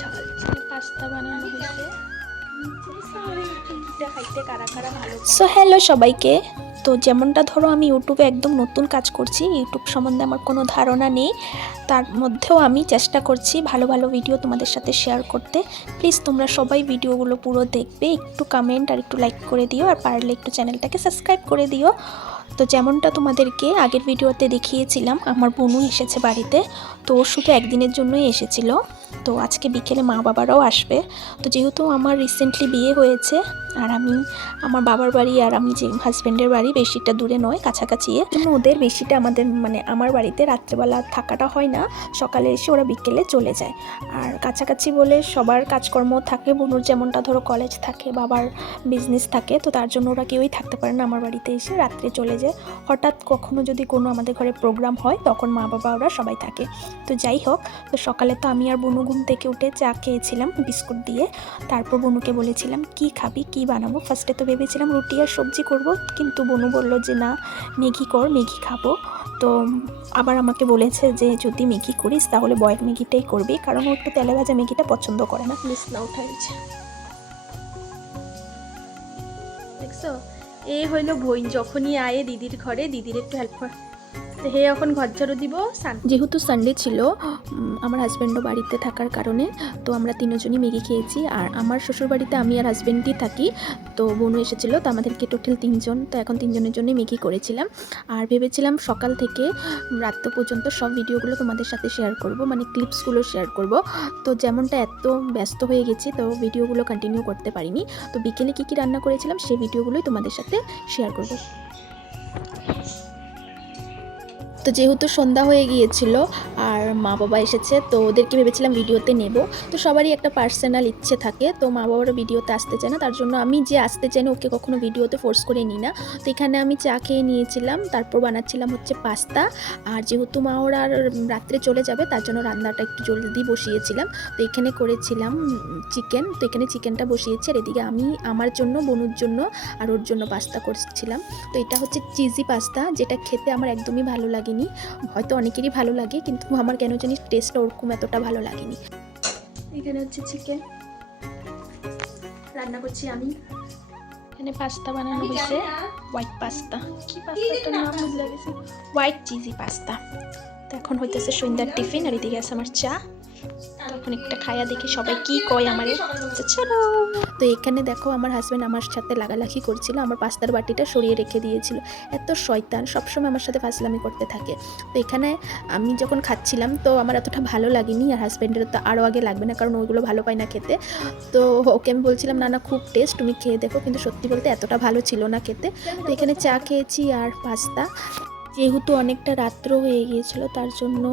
ঝাল ঝাল পাস্তা বানানো হয়েছে। সো হ্যালো সবাইকে। তো যেমনটা ধরো আমি ইউটিউবে একদম নতুন কাজ করছি, ইউটিউব সম্বন্ধে আমার কোনো ধারণা নেই, তার মধ্যেও আমি চেষ্টা করছি ভালো ভালো ভিডিও তোমাদের সাথে শেয়ার করতে। প্লিজ তোমরা সবাই ভিডিওগুলো পুরো দেখবে, একটু কমেন্ট আর একটু লাইক করে দিও, আর পারলে একটু চ্যানেলটাকে সাবস্ক্রাইব করে দিও। তো যেমনটা তোমাদেরকে আগের ভিডিওতে দেখিয়েছিলাম, আমার বোনু এসেছে বাড়িতে। তো শুধু একদিনের জন্যই এসেছিল। তো আজকে বিকেলে মা বাবারাও আসবে। তো যেহেতু আমার রিসেন্টলি বিয়ে হয়েছে, আর আমি আমার বাবার বাড়ি আর আমি যে হাজব্যান্ডের বাড়ি বেশিটা দূরে নয়, কাছাকাছি, ওদের বেশিটা আমাদের আমার বাড়িতে রাত্রেবেলা থাকাটা হয় না, সকালে এসে ওরা বিকেলে চলে যায়। আর কাছাকাছি বলে সবার কাজকর্ম থাকে, বোনুর যেমনটা ধরো কলেজ থাকে, বাবার বিজনেস থাকে, তো তার জন্য ওরা কেউই থাকতে পারে না আমার বাড়িতে এসে, রাত্রে চলে যায়। হঠাৎ কখনো যদি কোনো আমাদের ঘরে প্রোগ্রাম হয় তখন মা বাবা ওরা সবাই থাকে। তো যাই হোক, তো সকালে তো আমি আর বোনু ঘুম থেকে উঠে চা খেয়েছিলাম বিস্কুট দিয়ে। তারপর বোনুকে বলেছিলাম কি খাবি, কি বানাবো। ফার্স্টে তো ভেবেছিলাম রুটি আর সবজি করব, কিন্তু বোনু বলল যে না, ম্যাগি কর, ম্যাগি খাবো। তো আবার আমাকে বলেছে যে যদি ম্যাগি করিস তাহলে বয়েল ম্যাগিটাই করবি, কারণ ও একটু তেলে ভাজা ম্যাগিটা পছন্দ করে না। প্লিজ না উঠাইছে, দেখছো, এ হইলো বোন, যখনই আয়ে দিদির ঘরে দিদির একটু হেল্প কর। হে এখন ঘর ঝাড়ু দিব। যেহেতু সানডে ছিল, আমার হাজব্যান্ডও বাড়িতে থাকার কারণে তো আমরা তিনজনই ম্যাগি খেয়েছি। আর আমার শ্বশুর বাড়িতে আমি আর হাজব্যান্ডই থাকি, তো বোনও এসেছিল, তো আমাদেরকে টোটাল 3 জন, তো এখন 3 জনের জন্যই ম্যাগি করেছিলাম। আর ভেবেছিলাম সকাল থেকে রাত পর্যন্ত সব ভিডিওগুলো তোমাদের সাথে শেয়ার করব, মানে ক্লিপসগুলো শেয়ার করব। তো যেমনটা এত ব্যস্ত হয়ে গেছি, তো ভিডিওগুলো কন্টিনিউ করতে পারিনি। তো বিকেলে কী কী রান্না করেছিলাম সেই ভিডিওগুলোই তোমাদের সাথে শেয়ার করব। তো যেহেতু সন্ধ্যা হয়ে গিয়েছিল আর মা বাবা এসেছে, তো ওদেরকে ভেবেছিলাম ভিডিওতে নেব। তো সবারই একটা পার্সোনাল ইচ্ছে থাকে, তো মা বাবারও ভিডিওতে আসতে চায় না, তার জন্য আমি যে আসতে চাই না ওকে কখনো ভিডিওতে ফোর্স করে নিই না। তো এখানে আমি চা খেয়ে নিয়েছিলাম, তারপর বানাচ্ছিলাম হচ্ছে পাস্তা। আর যেহেতু মা ওরা রাত্রে চলে যাবে তার জন্য রান্নাটা একটু জলদি বসিয়েছিলাম। তো এখানে করেছিলাম চিকেন, তো এখানে চিকেনটা বসিয়েছি, আর এদিকে আমি আমার জন্য, বোনুর জন্য আর ওর জন্য পাস্তা করছিলাম। তো এটা হচ্ছে চিজি পাস্তা, যেটা খেতে আমার একদমই ভালো লাগেনি। হয়তো অনেকেরই ভালো লাগে, কিন্তু আমার কেন জানি টেস্টটা ওরকম এতটা ভালো লাগেনি। এখানে হচ্ছে চিকেন রান্না করছি আমি। এখানে পাস্তা বানানো হয়েছে, হোয়াইট পাস্তা। কি পাস্তাটার নাম ভুলে গেছি, হোয়াইট চিজি পাস্তা। তো এখন হইতেছে সন্ধ্যার টিফিন, আর এদিকে আছে আমার চা। তখন একটা খায়া দেখি সবাই কি কয় আমারে। চলো। তো এখানে দেখো আমার হাজব্যান্ড আমার সাথে লাগালাগি করছিল, আমার পাস্তার বাটিটা সরিয়ে রেখে দিয়েছিল। এত শয়তান, সবসময় আমার সাথে ফাজলামি করতে থাকে। তো এখানে আমি যখন খাচ্ছিলাম তো আমার এতটা ভালো লাগেনি, আর হাজব্যান্ডের তো আরও আগে লাগবে না, কারণ ওইগুলো ভালো পায় না খেতে। তো ওকে আমি বলছিলাম না না খুব টেস্ট, তুমি খেয়ে দেখো, কিন্তু সত্যি বলতে এতটা ভালো ছিল না খেতে। তো এখানে চা খেয়েছি আর পাস্তা। যেহেতু অনেকটা রাত্র হয়ে গিয়েছিল তার জন্য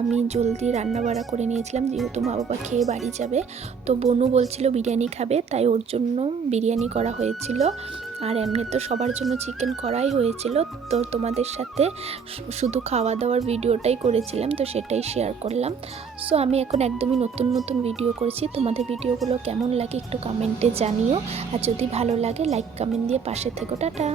আমি জলদি রান্না বাড়া করে নিয়েছিলাম, যেহেতু মা বাবা খেয়ে বাড়ি যাবে। তো বোনু বলছিল বিরিয়ানি খাবে, তাই ওর জন্য বিরিয়ানি করা হয়েছিল। আর এমনি তো সবার জন্য চিকেন করাই হয়েছিল। তো তোমাদের সাথে শুধু খাওয়া দাওয়ার ভিডিওটাই করেছিলাম, তো সেটাই শেয়ার করলাম। সো আমি এখন একদমই নতুন নতুন ভিডিও করছি, তোমাদের ভিডিওগুলো কেমন লাগে একটু কমেন্টে জানিও। আর যদি ভালো লাগে লাইক কমেন্ট দিয়ে পাশে থেকো। টাটা।